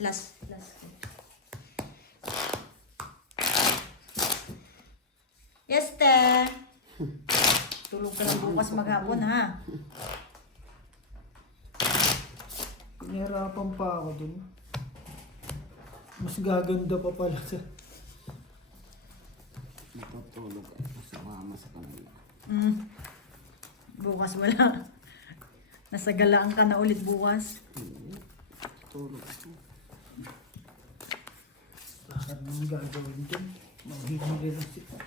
Last. Yes, te. Tulog ka lang bukas maghapon, ha? Pinahirapan pa ako dun. Mas gaganda pa pala sa... Natutulog ay sumama sa kanila. Bukas wala. Nasa galaan ka na ulit bukas. Tulog ako. Bakit nang gagawin dun? Maghihili lang sila.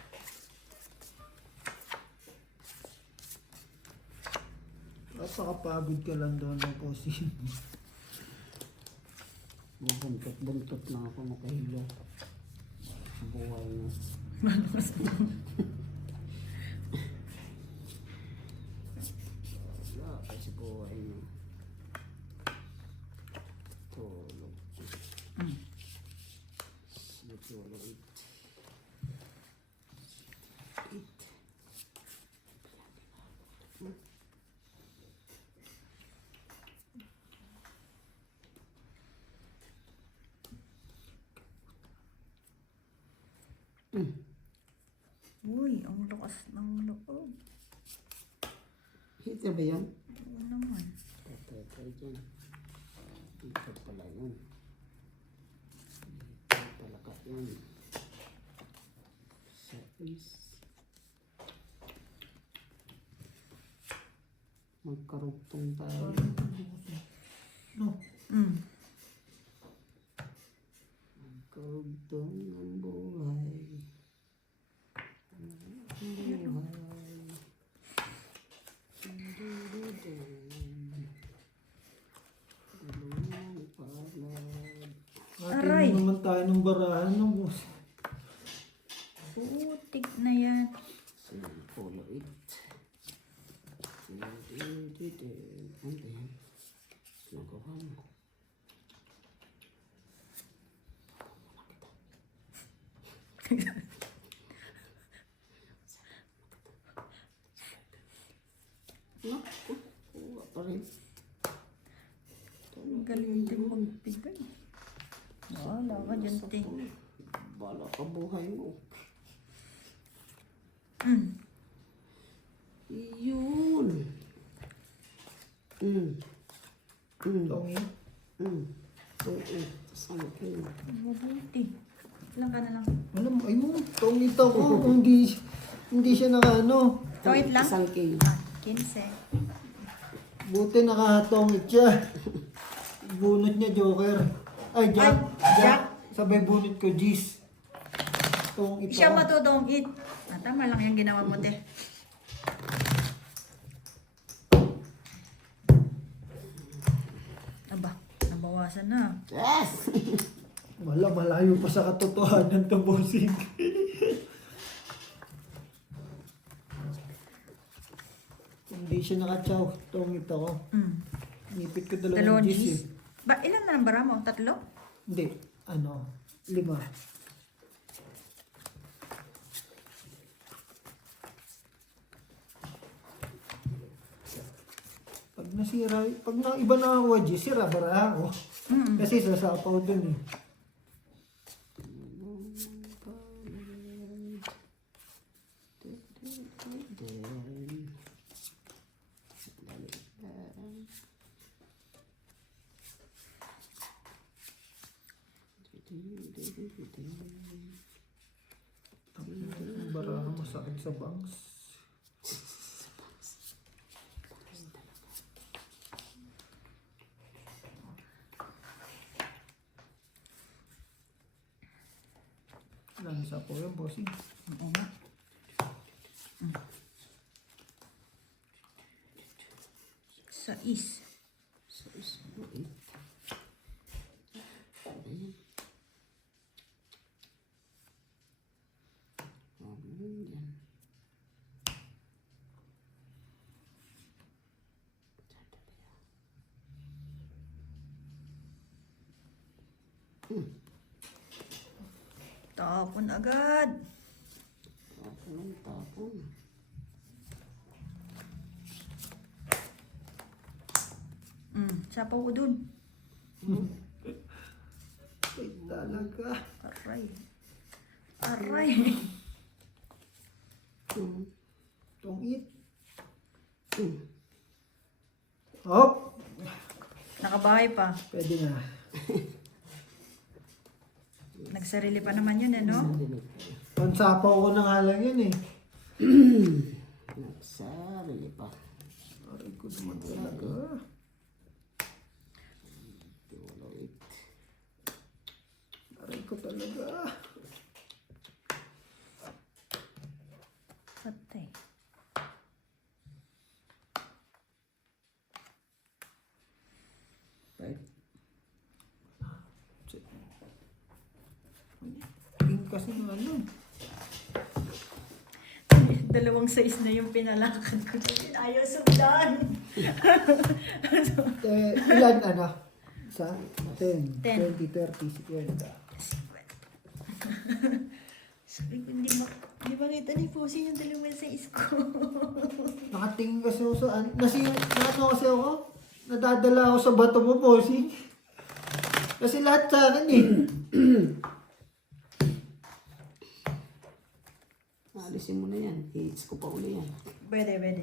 Napakapagod ka lang doon ng posin. Buntot na ako makahilo. Buhay na. Wala kasi buhay na. Tulog. Tulog. Uy, ang lakas ng loob. Hita ba yan? Oo naman. Tatay dyan. Ito pala yun. Ito pala ka yun. Service. Magkarugtong tayo. No. Magkarugtong ng buhay. Aray! Atin naman tayo ng barahan ng boss. Putik na yan. Follow it. Ano yan? Nagawa mo. Naku, wala pa rin. Ang galing din magbigay. Wala ka dyan, te. Bala ka buhay mo. Yun. Tongi. Oo. Sangkin. Mabuti. Ilang ka na lang. Alam mo, ayun, tongit ako. Hindi siya nakaano. Tongit lang? Sangkin. 15. Buti nakatongit siya. Bunot niya Joker. Ay, Jack. Jack. Sabay bunot ko, G's. Tongit Siya ako. matudongit. Tama lang yung ginawa mo, te. Aba, nabawasan na. Yes! Wala, malayo pa sa katotohanan to, bossing. Hindi siya nakachaw. Tongit ako. Nipit ko Dalawang dalawang G's G's. eh. Ba, ilan na ang bara mo? 3? Hindi. 5. Pag nasira, pag na iba na ako, G, sira bara ako. Kasi sasapaw dun eh. Ang baraha masakit sa bangs. Lansa po yung bossing. Oo nga. Sais. Tapon agad. Tapon. Sapaw ko dun. talaga. Aray. Aray. Tungit. Hop! Nakabahay pa. Pwede na. Nagsarili pa naman yun, eh, no? Pansapaw ko na nga lang yun eh. Nagsarili pa. Aray ko naman talaga. Aray ko talaga. Patay. Right? Tingin kasi ng ano. Dalawang size na yung pinalakad ko. Ayaw sundan. Ilan ano? Sa 10, 10. 20, 30, 50. Sabi ko, hindi makita ni Pusi yung dalawang size ko. Nakatingin kasi ako sa ano kasi ako? Nadadala ako sa bato mo, Bossy. Kasi lahat sa akin eh. Alisin mo na yan. I-hits ko pa uli yan. Pwede. Pwede.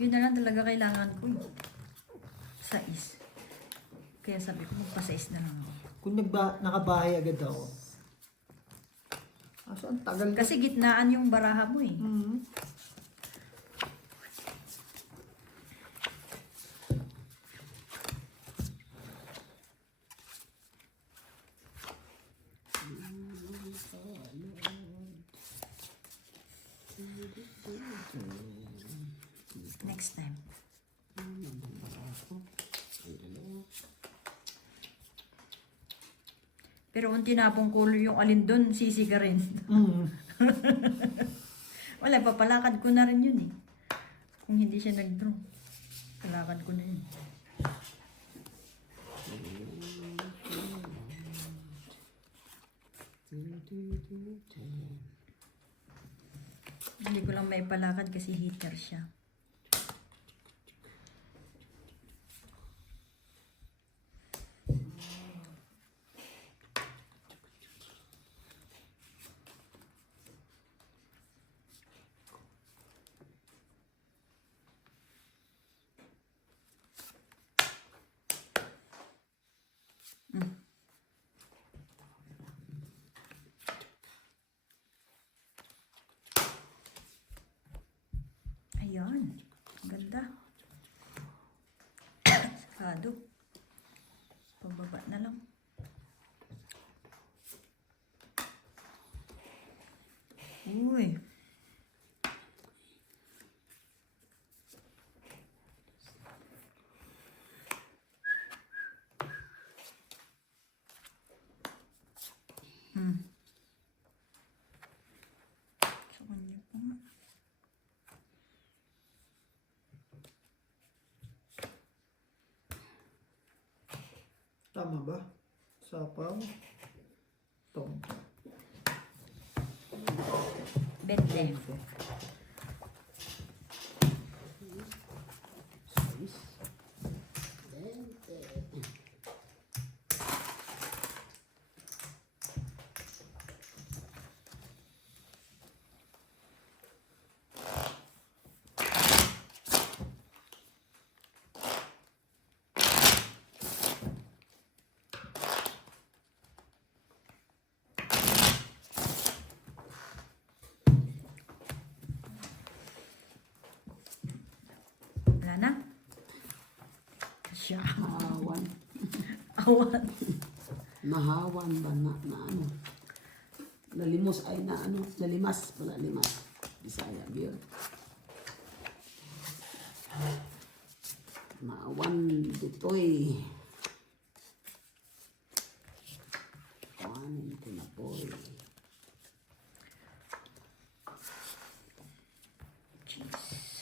Yun na lang talaga kailangan ko. Size. Kaya sabi ko, magpa-size na lang ako. Kung nakabahay agad ako. Aso, ang tagal na. Kasi gitnaan yung baraha mo eh. Mhm. Next time. Pero kung tinapong ko yung alin doon, sisiga rin. Mhm. Wala, papalakad ko na rin yun eh. Kung hindi siya nag-draw, palakad ko na yun. Hindi ko lang maipalakad kasi heater siya. Ayan. Ang ganda. Sakado. Pababa na lang. Uy. Sa kanya pa nga. Tama ba? Sapaw. Tong. 20. Wala na? Siya. Nahawan. Awan. Nahawan ba na ano? Nalimos ay na ano? Nalimas pala, limas. Bisaya, beer. Maawan ditoy. Kawanin ko na po eh.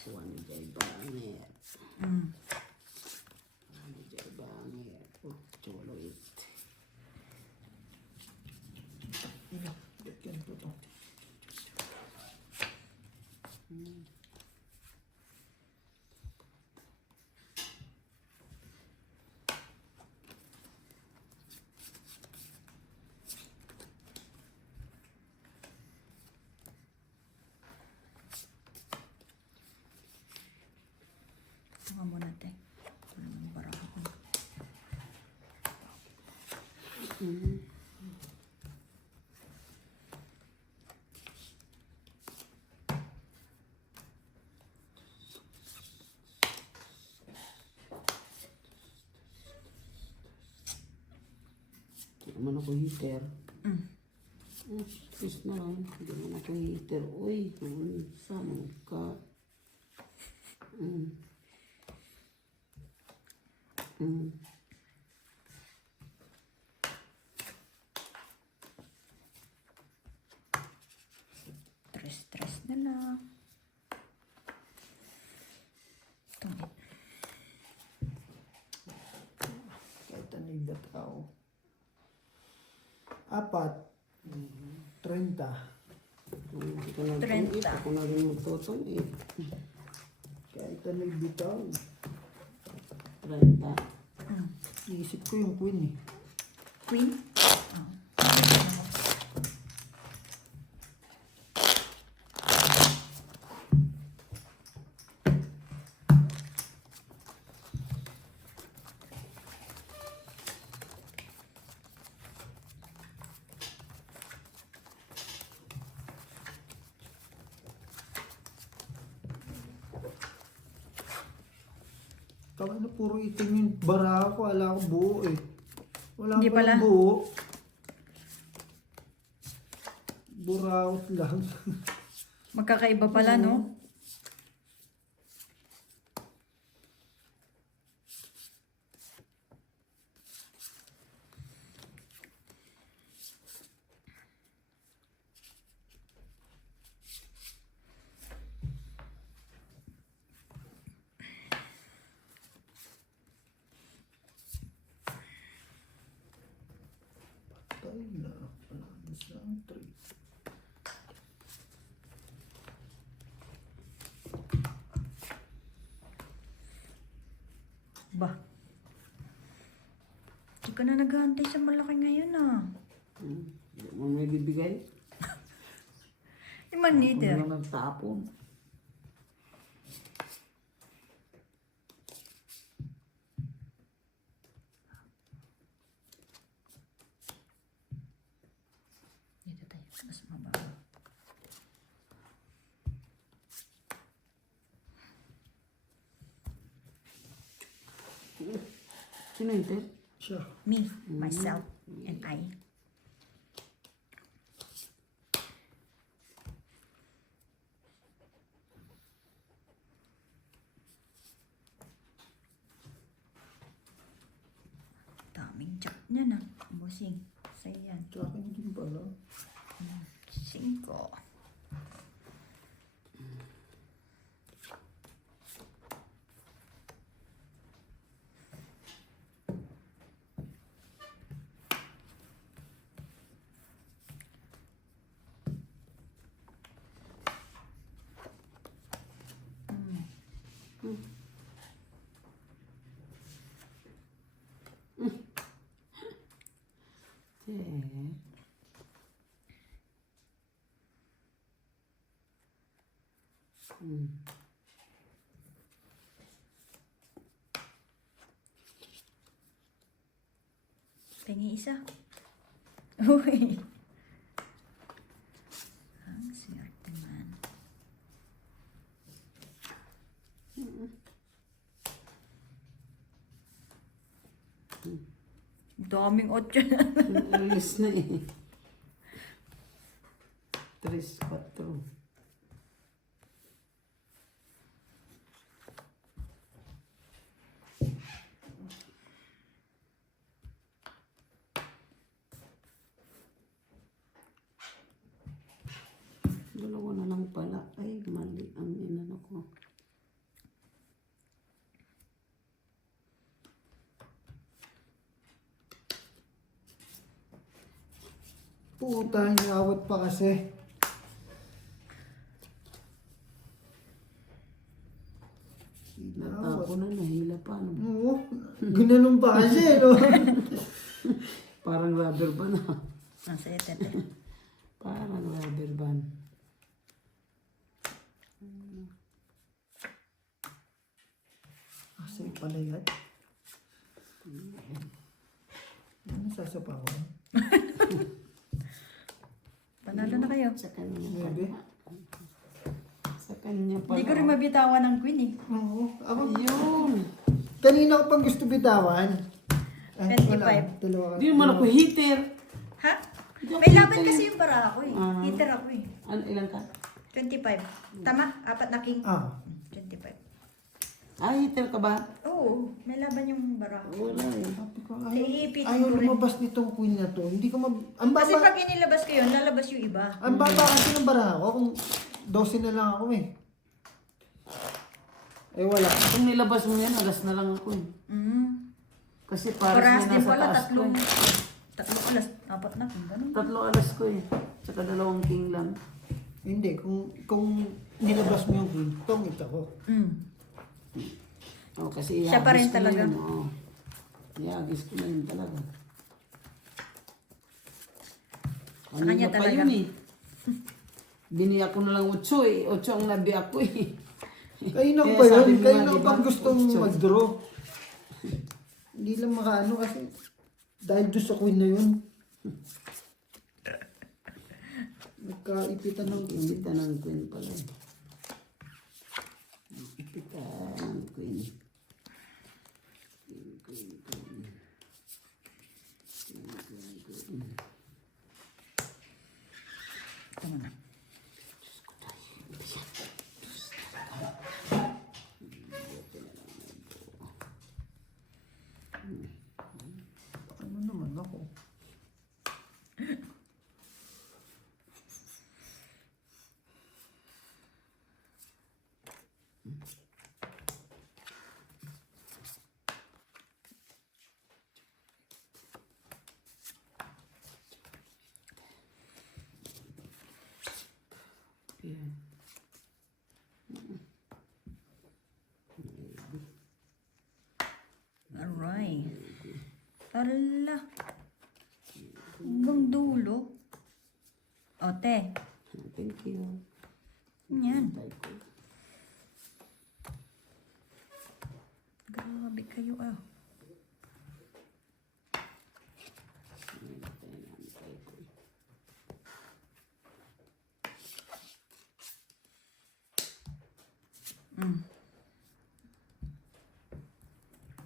Kawanin jay bangit. Kawanin jay bangit. Oh, choloit. Yan po to. Mm. Hindi naman ako heater. Please na lang. Hindi naman ako heater. Uy, saan ka? Mm. Mm. Stress na lang. Tungit. Kahit ano yung bataw. 4. 30. Hindi ko na 30. Ako na rin magtotong eh. Kahit ano yung bitaw. 30. Iisip ko yung queen eh. Queen? Tawag na puro itim yung bara ko. Ala ko buo eh. Wala Hindi palang pala. buo. Buraot lang. Magkakaiba pala, no? Patay na. Alas ng 3. Ba? Hindi ka na naghahantay sa malaki ngayon, ah. Hindi mo may bibigay. Iman Ako leader. na nagtapon. Dito tayo. Mas mababa. Sino ito? Siya. Me, myself, and I. Daming jack niya na. Busing. Sa yan. Sa akin din pala. 5. Pengi isa. Uy. Ang swerte man. Daming 8 na. Alis na eh. 3, 4. Dalawa na lang pala. Ay, mali ang inano ko. Puta, hinawat pa kasi. Natako na, nahila pa. No? Oo. Ginanong pa kasi, no? Parang rubber band ah. Nasa etete. Parang rubber band. Kasi pala yan. Ano sa Isa pa ako. Panalo na kayo. Sa kanya Nuebe. pala. Sa kanya pala. Hindi ko rin mabitawan ng queen eh. Oo. Ako, Ayun. kanina ko pang gusto bitawan. Ay, 25. wala. Dalawa. Hindi naman ako heater. Ha? Hindi ako May laban heater. kasi yung bara ako eh. Ah. Hitter ako eh. Ano, ilan ka? 25. Tama? Apat na king. Ah. 25. Ah, heater ka ba? Oo. May laban yung bara ko. Wala eh. Sabi ko, Iipitin ayaw ko rin. lumabas nitong queen na to. Hindi ko ang Kasi baba, pag inilabas ko yun, lalabas yung iba. ang baba kasi ng bara ko. Kung 12 na lang ako eh. Eh wala. Kung nilabas mo yan, alas na lang ako eh. Kasi pares Parehas may din nasa pala, taas ko tatlong, eh. tatlong alas, apat na king. Ganun. 3 alas ko eh. Tsaka 2 king lang. Hindi. Kung nilabas mo yung queen, tongit ako. Oh, kasi Siya pa rin ihagis ko na talaga. yun, oo. Ihagis ko na yun talaga. Sa kanya pa talaga. yun eh. Biniyak ko na lang 8 eh. 8 ang nabiyak ko eh. Kayo na Kaya ba sabi yun? mo Kayo nga, na di ba? bang gustong 8. mag-draw? Hindi lang makaano kasi dahil doon sa queen na yun. Nagkaipitan ng queen. Imbita ng queen pala eh. Imbita ng queen. Tama na. Ano naman ako? Ayan. Alright. Ala. Hanggang dulo. O, te. Thank you. Yan. Bye ko. Grabe kayo ah.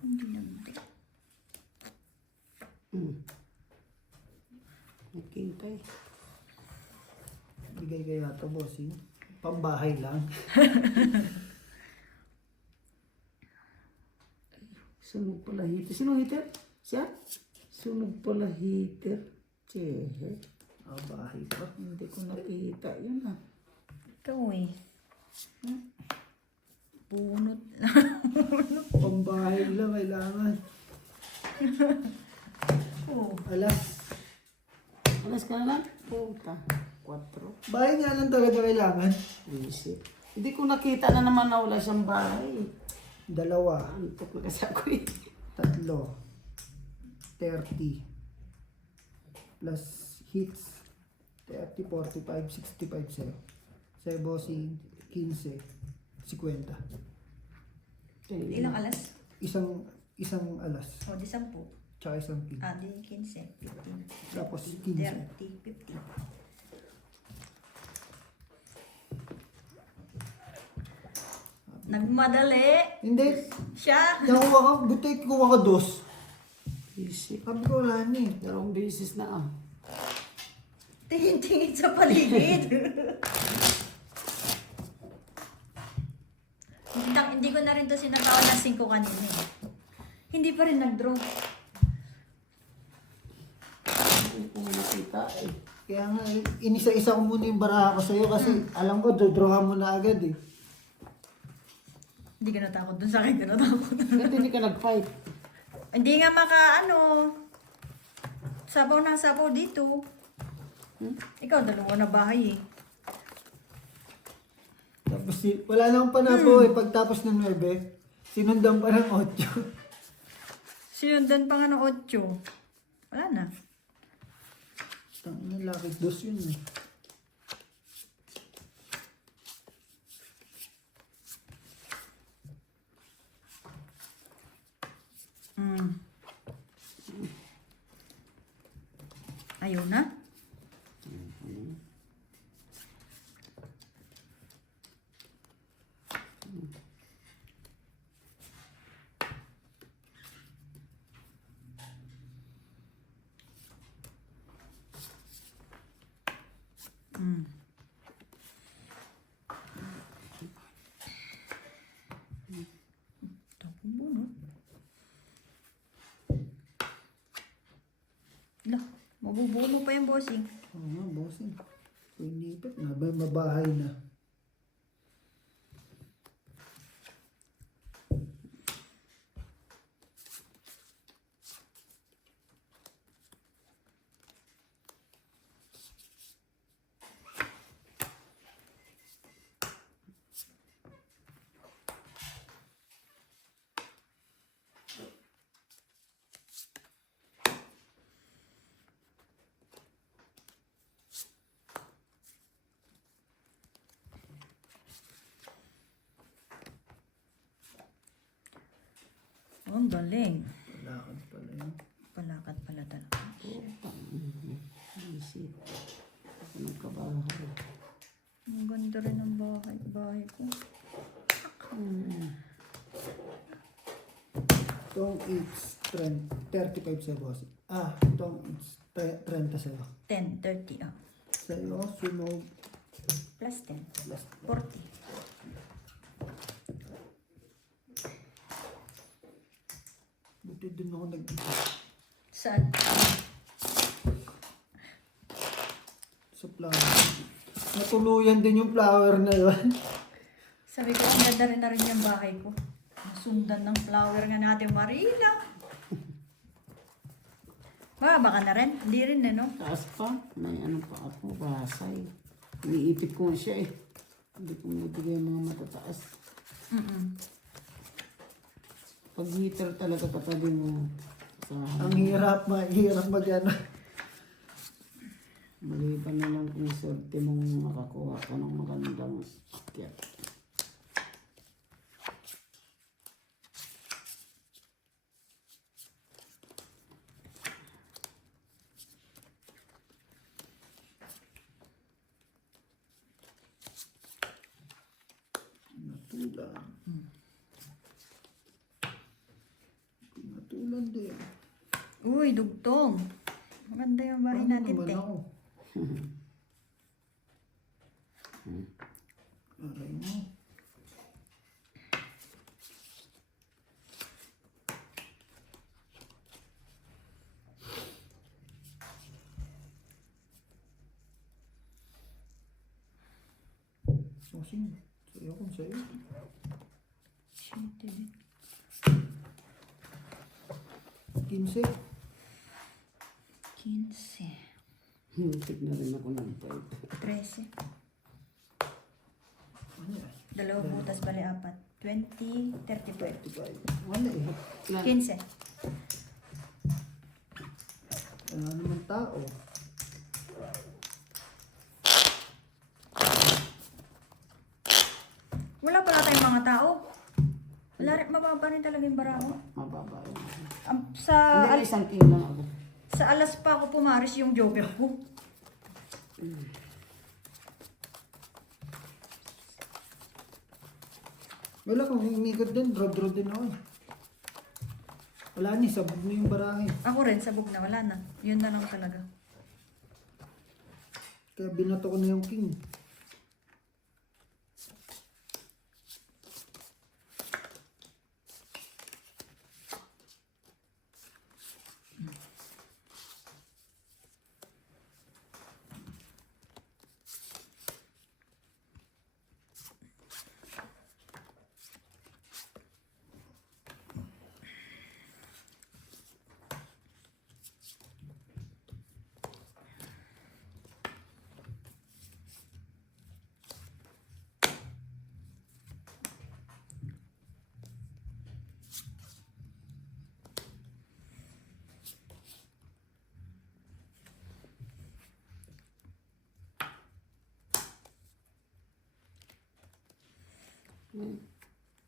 Hindi naman. Nag-king pa eh. Bigay kaya ito, bossing. Pambahay lang. Sunog pala heater. Sino heater? Siya? Sunog pala heater. Tsehe. Ah, bahay pa. Hindi ko nakita yun ah. Ikaw eh. Punot. Pambahay lang kailangan. Oh. Alas. Alas ka na lang? Puta. 4. Bahay nga lang talaga kailangan. Isip. Hindi ko nakita na naman na wala siyang bahay. 2, Antok na kasi ako eh. 3, 30. Plus hits. 30, 45, 65 sa'yo. Sa'yo, bossing, 15, 50. Ilang alas? Isang alas. O, di 10. Tsaka isang pin. Ah, di 15, 15. Tapos 15. 30, 50. Nagmadali. Hindi. Siya. Nakuha ka. Buti kuha ka 2. Isip. Sabi ko wala na eh. 2 beses na ah. Tingin-tingin sa paligid. Hindi ko na rin to sinatawag na 5 kanina eh. Hindi pa rin nag-draw. Hindi ko nakita eh. Kaya nga, inisa-isa ko muna yung baraha ko sa'yo kasi alam ko, dodrawhan mo na agad eh. Hindi ka natakot dun sa akin, ka natakot. Ba't hindi ka nag-fight? Hindi nga sabaw na sabaw dito. Ikaw, 2 na bahay eh. Tapos wala nang panapo eh. Pagtapos ng 9, sinundan pa ng 8. Sinundan pa nga ng 8. Wala na. Tangin na, lucky 2 yun eh. Ayaw na? Mm. Tapon mo, no? Lah, mabubuno pa yung bossing. Oo nga, bossing. Pinipit na. Mabahay na. Oh, ang galing. Lakad pala yun. Palakad pala talaga. Isip. Ako nagkabahay. Ang ganda rin ng bahay ko. Itong it's 35 sa bossing. Itong it's 30 sa'yo. 10, 30, ah. Sa'yo, sunog. Plus 10. Plus 40. Buti dun ako Saan? sa flower. Natuluyan din yung flower na yun. Sabi ko, ang ganda rin na rin yung bahay ko. Sundan ng flower nga natin, Marina. Baka na rin. Hindi rin, no? Taas pa. May ano pa ako. Basay. Iniipit ko siya eh. Hindi ko nabigay yung mga matataas. Pag heater talaga katabi mo sa... Ang hirap mag-ano. Maliban na lang kung swerte mong makakuha ka ng magandang akyat. Natulan. Natulan din. Uy, dugtong. Maganda yung bahay Paano natin, naman te. ako? Aray mo. Sing, sa'yo kung sa'yo. Shit, din. 15. 15. Hintik na rin ako ng 13. Ano yan? Dalawang butas, bali 4. 20, 35. 35. Wala eh. 15. Wala naman tao. Wala pala tayong mga tao. Wala rin, mababa rin talaga yung bara ko. mababa yun. Sa Hindi, isang king lang ako. alas pa ako pumaris yung jobe ko. Wala kang umikot din. Drod din ako. Wala ni, sabog na yung barahe. Ako rin, sabog na, wala na. Yun na lang talaga. Kaya binato ko na yung king.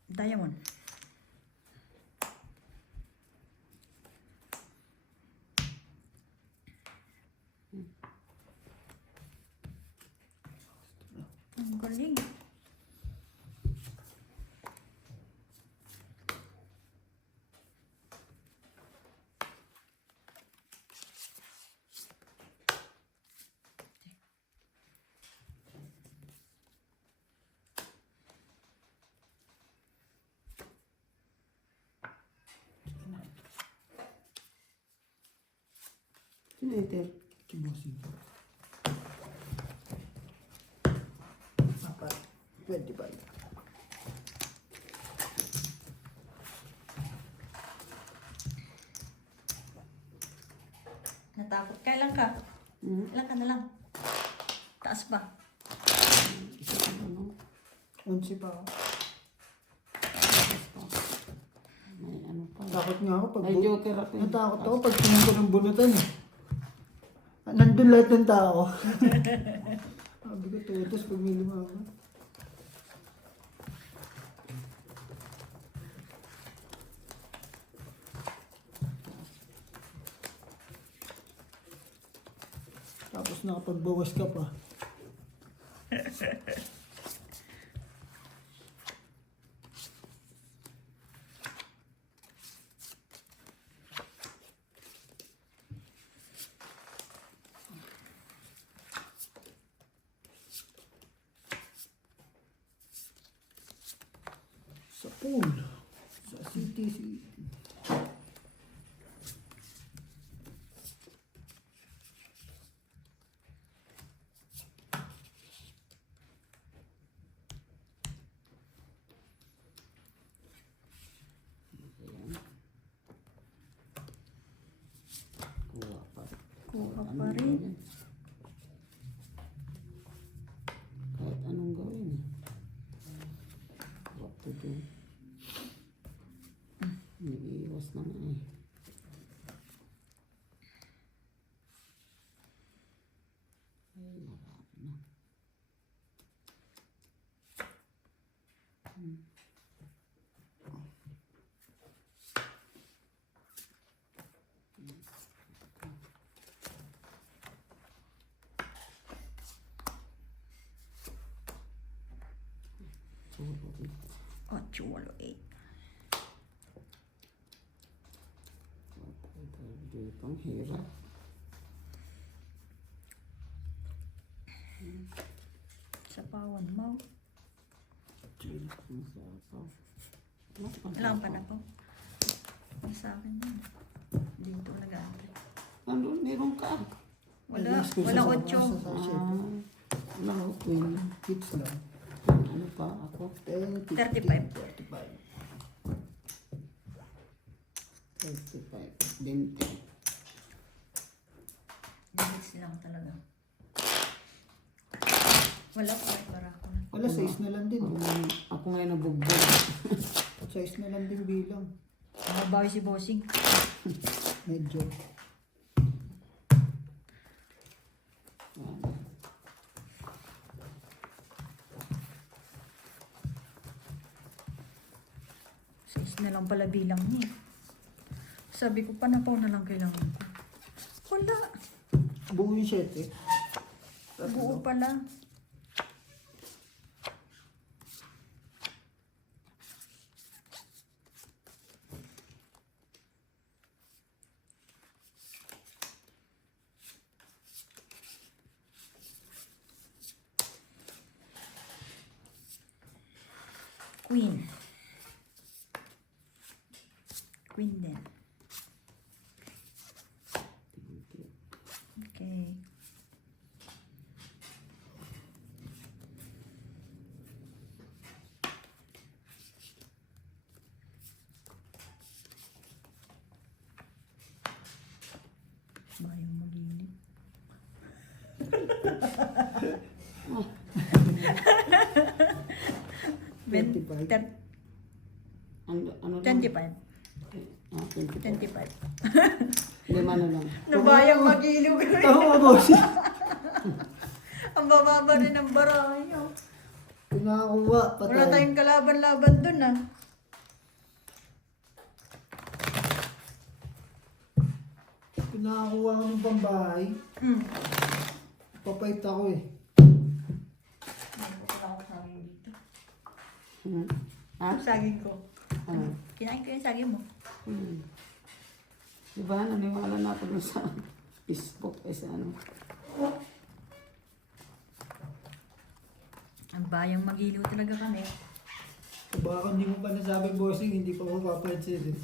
Diamond. Ang galing. Sino ito? Si bossing. Apat. 25. Natakot. Kailan ka? Hmm? Ilan ka na lang? Taas ba? Isa pa ano? 11 pa ako. May ano pa. Takot nga ako pag... May joker ako. Natakot ako pag tingin ko ng bunutan eh. Nandun lahat ng tao. Sabi ko, tutos pag may lumaban. Tapos nakapagbawas ka pa. Sa pool. Sa CTC. Kuha pa. Kuha Anong pa rin. gawin? Kahit anong gawin. What to do? Iiwas na nga eh. Ay, marami na. Sorry. 8, 8. Dito ang hirap. Sa pawan mo. Ang sapaw. Ilang pa na po? Ay, sa akin yun. Dito nag-aantay. Ano, meron ka? Wala, Ay, wala sa- 8. sa- sa- Wala ko queen. Hits lang. Ano pa ako? 10, 35. 35. 35. 20. Mix lang talaga. Wala pa, para ako na. Wala, 6 na lang din. Ako ngayon nabugbog. 6 na lang din bilang. Mabawi si Bossing. Medyo. Ano? Sais na lang pala bilang niya. Sabi ko, panapaw na lang kailangan ko. Wala. Buo yung 7. Buo pala. Queen. Queen din. Okay. Bayang maglilit. Ben, 25. Ano lang? 25. 25. 25. Lima na lang. Nabayang mag-ilaw ka rin. Oo, boss. Ang bababa rin ng barayo. Pinakakuha, Wala patay. tayong kalaban-laban dun ah. Pinakakuha ko ng pambahay. Hmm. Papait ako eh. Ha? Yung saging ko. Ano? Kinain ko yung saging mo. Diba, naniwala na ako dun sa Facebook sa ano. Ang bayang magiliw talaga kami. Baka hindi mo pa nasabi, bossing, hindi pa mapapansin.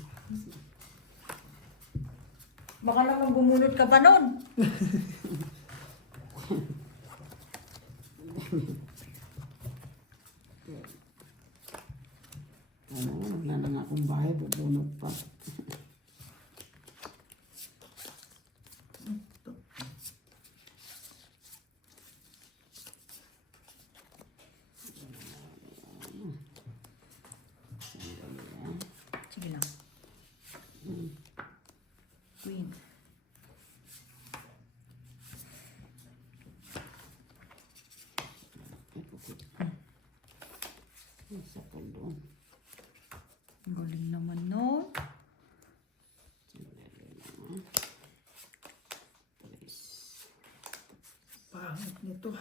Baka naman bumunot ka pa nun. Ano, wala na nga akong bahay, bunod pa. Sige lang. Queen. Isa pa doon. Ang galing naman, no? Pangit nito.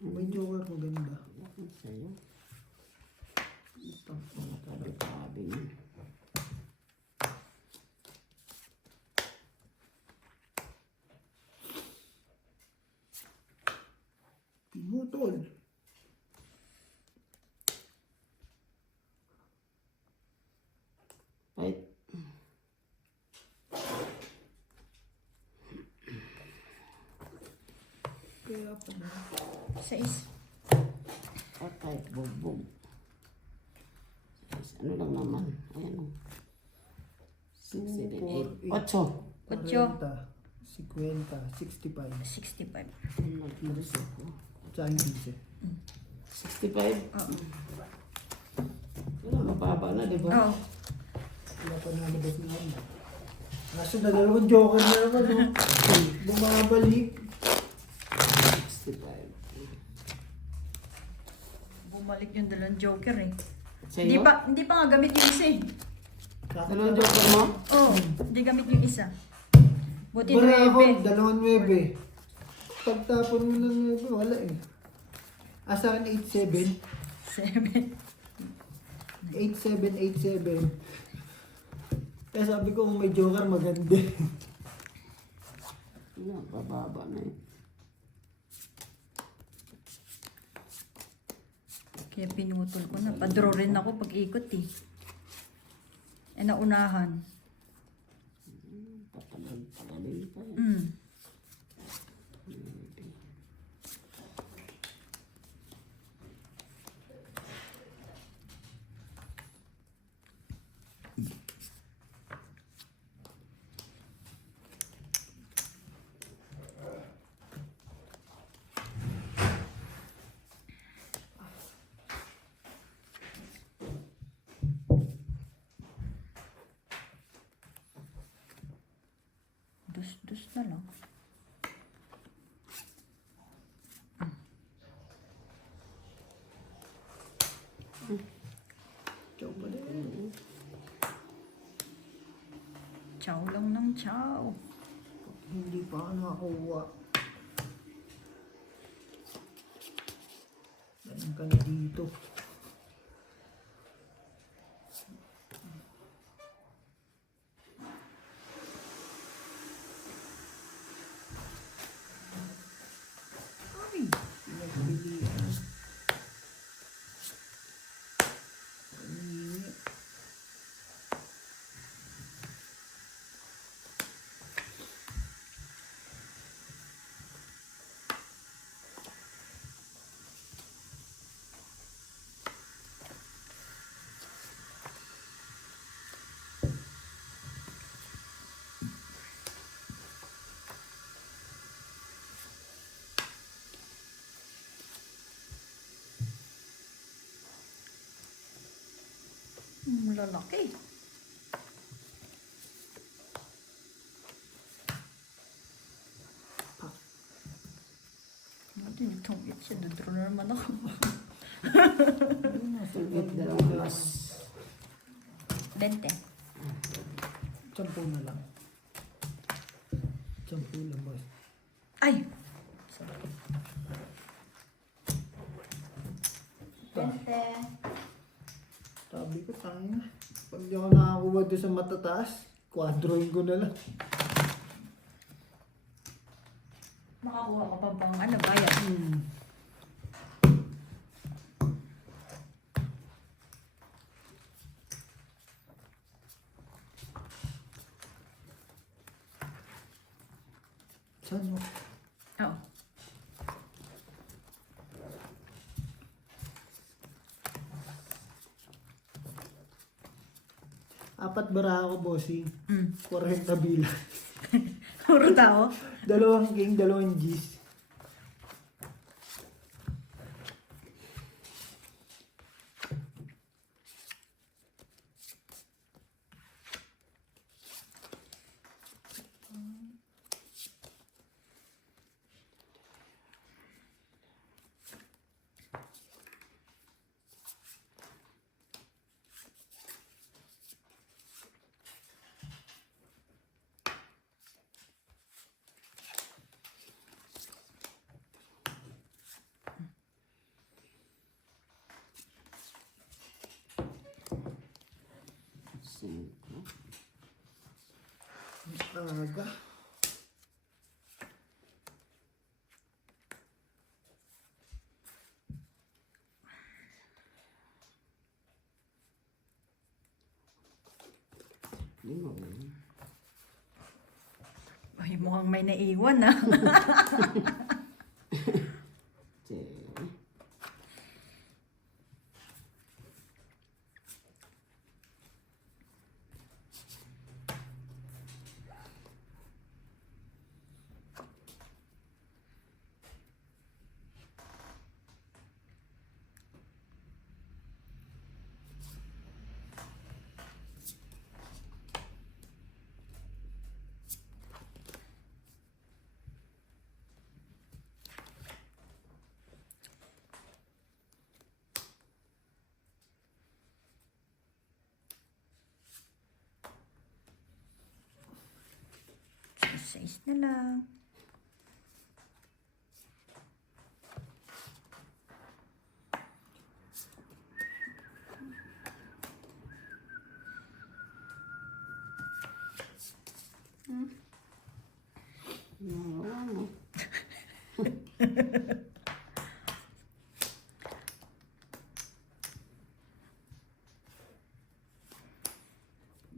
May joker maganda. Ano sa'yo? Ito, tabi-tabi niya. Pinutol. Right? Kaya pa na. 6. Okay, bubog. Ano lang naman? Ayan o. 6, 7, 8, 8. 8. 50, 65. 65. Nag-iris ako. Saan hindi? 65? Oo. Wala, mababa na, di ba? Oo. Wala pa nalabas na ano. Kaso na dalawang joker na naman, no? Bumabalik. 65. Bumalik yung dalawang joker eh. Sa'yo? Hindi pa nga gamit yung isa eh. Dalawang joker mo? Oo, hindi gamit yung isa. Buti Wala ako, 9. dalawang 9. Pagtapon mo ng 9, wala eh. Sa akin 87. 7. 87. Kaya sabi ko kung may joker maganda. Wala, bababa na eh. Kaya pinutol ko na. Padraw rin ako pag ikot eh. Eh naunahan. Patagal pa yan. Mm. Dus na lang. Chow pa din. Chow lang ng chow. Hindi pa ako nakakuha. Ganun ka na dito. Ay, Nagpilihan. Pamili. lalaki. Hindi, itong siya. Dudro na naman ako. Sulit dalawang mas. 20. 10 na lang. 10 lang, boss. Ay! Pa. Ay, pag di ako nakakuha doon sa matataas, quadroin ko na lang. Makakuha ko pa bang ano, bayad. Saan mo? Oo. Apat bara ako, bossing. 40 bilang. Puro tao. Dalawang king, dalawang G's. Cinco. Aga. Lima ba yun? Ay, mukhang may naiwan ah. Sige. Size na lang. Ano?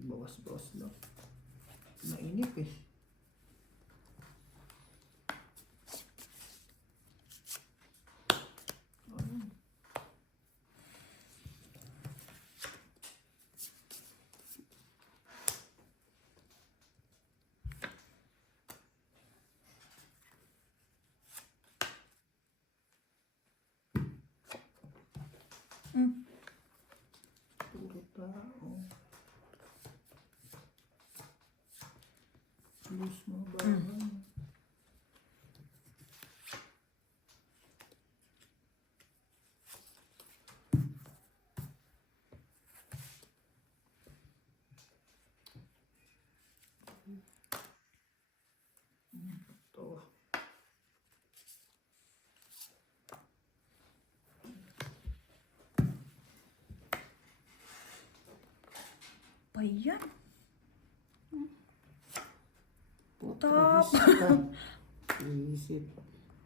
Bawas-bawas lang. Mainip eh. Puro tao. Lose mo ba? Ito. Pa yan. Top. Top. Isip.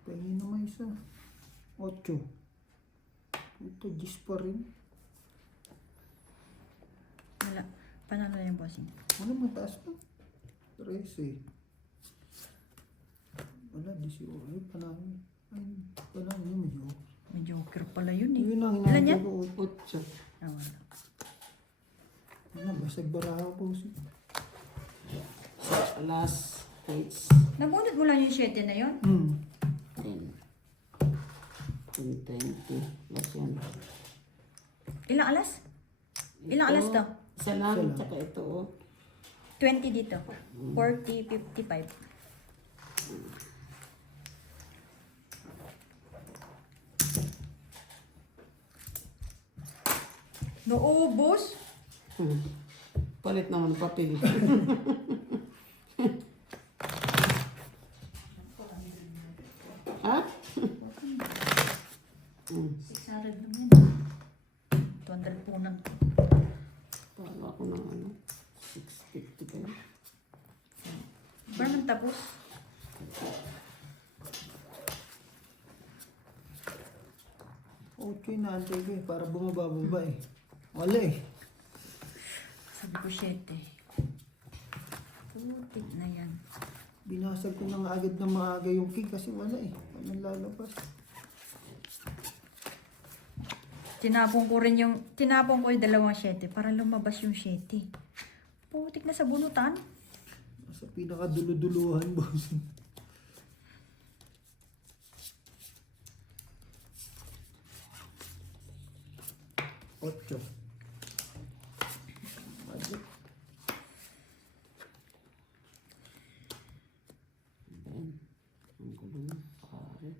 Pahingin naman isa. 8. Ito, G's pa rin. Wala. Panalo na yung bossing. Ano mataas pa? 13. Wala, 18. Ay, panalo. Ay, panalo niya medyo. May joker pala yun eh. Yun ang Ilan yan? hinahanap ko. Otso. Ah, wala. Ano, basag baraha po si. Last page. Nabunot mo lang yung 7 na yun? 10. 10, 20. Last yan. Ilang alas? Ilang alas to? Isa lang. Isa lang. Tsaka ito oh. 20 dito. 40, 55. Naubos? Palit naman papel. Ha? 600 lang yan. 200 po lang. tapos. Ocho yung naantay ko eh, para bumaba eh. Wala eh. Sabi ko 7. Putik na yan. Binasag ko na nga agad na maaga yung cake kasi wala eh. Walang lalabas. Tinapon ko yung dalawang 7 para lumabas yung 7. Putik na sa bunutan. Sa pinakaduluduluhan, bossing. Ocho. Magic. Ayan. Ang gulo. Pare.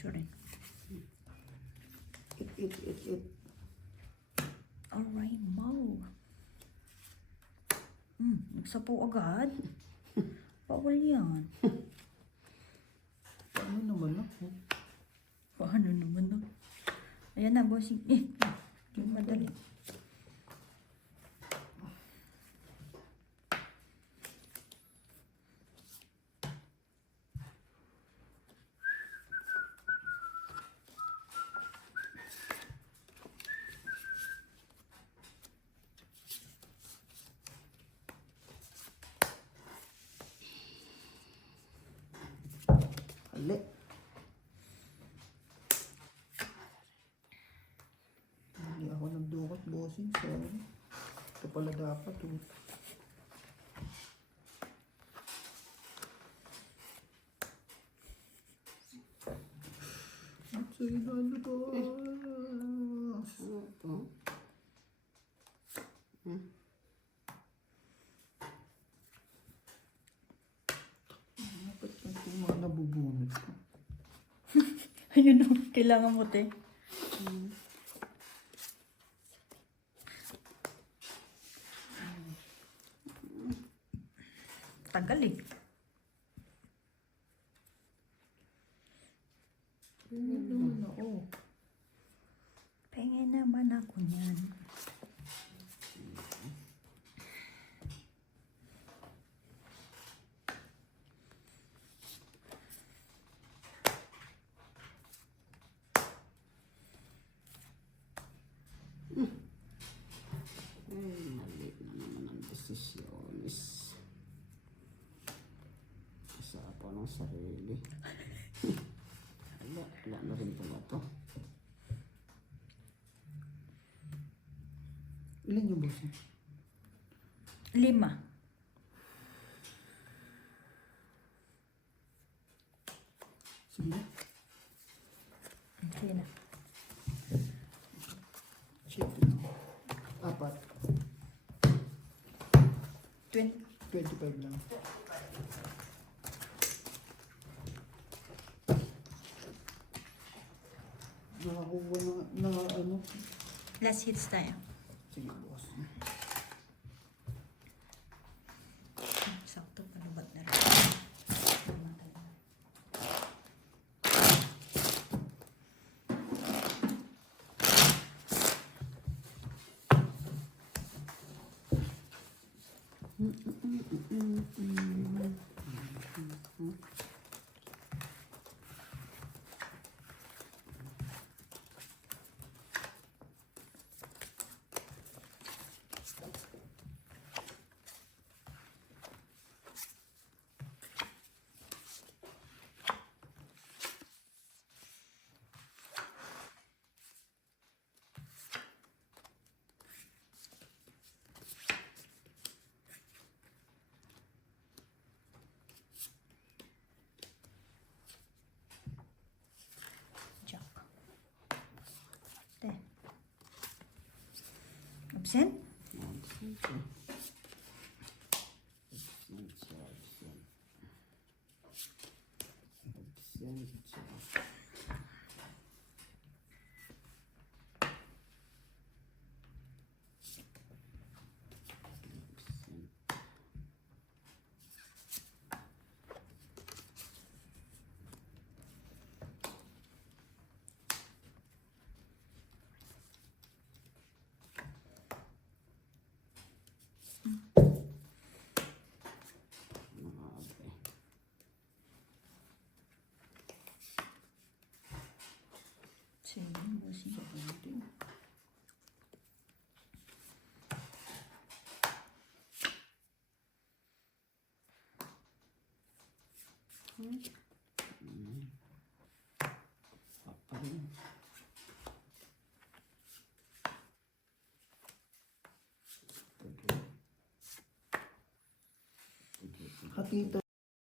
Sure. It. Alright, mo. Nagsapo agad. Bawal yan. Paano naman ako? Paano naman na? Ayan na, bossing. Yung madali. Ali. Hindi ako nagdukot, bossing. Sorry. Ito pala dapat. Oh. At sa inano to. Ano ito? Dapat lang itong mga nabubunot ko. Ayun o, kailangan mo, te. Tagal eh. Naman ako. Pengen naman ako niyan. Mali na naman ang desisyones. Isa pa ng sarili. Wala na rin pala to. Ilan yung bossing? 5. Sige na. Sige na. Check. Apat. 20. 25 lang. Nakakuha na ano. Last hits tayo. Sige, boss. Sakto, palubat na rin. Jack. Te. Absent? Sige, bossing. Katito